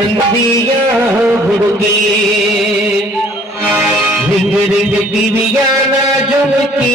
ಚಂದಿಯ ಹುಡುಗಿಯೇ ring ring ಕಿವಿಯಾನ ಜುಮುಕಿ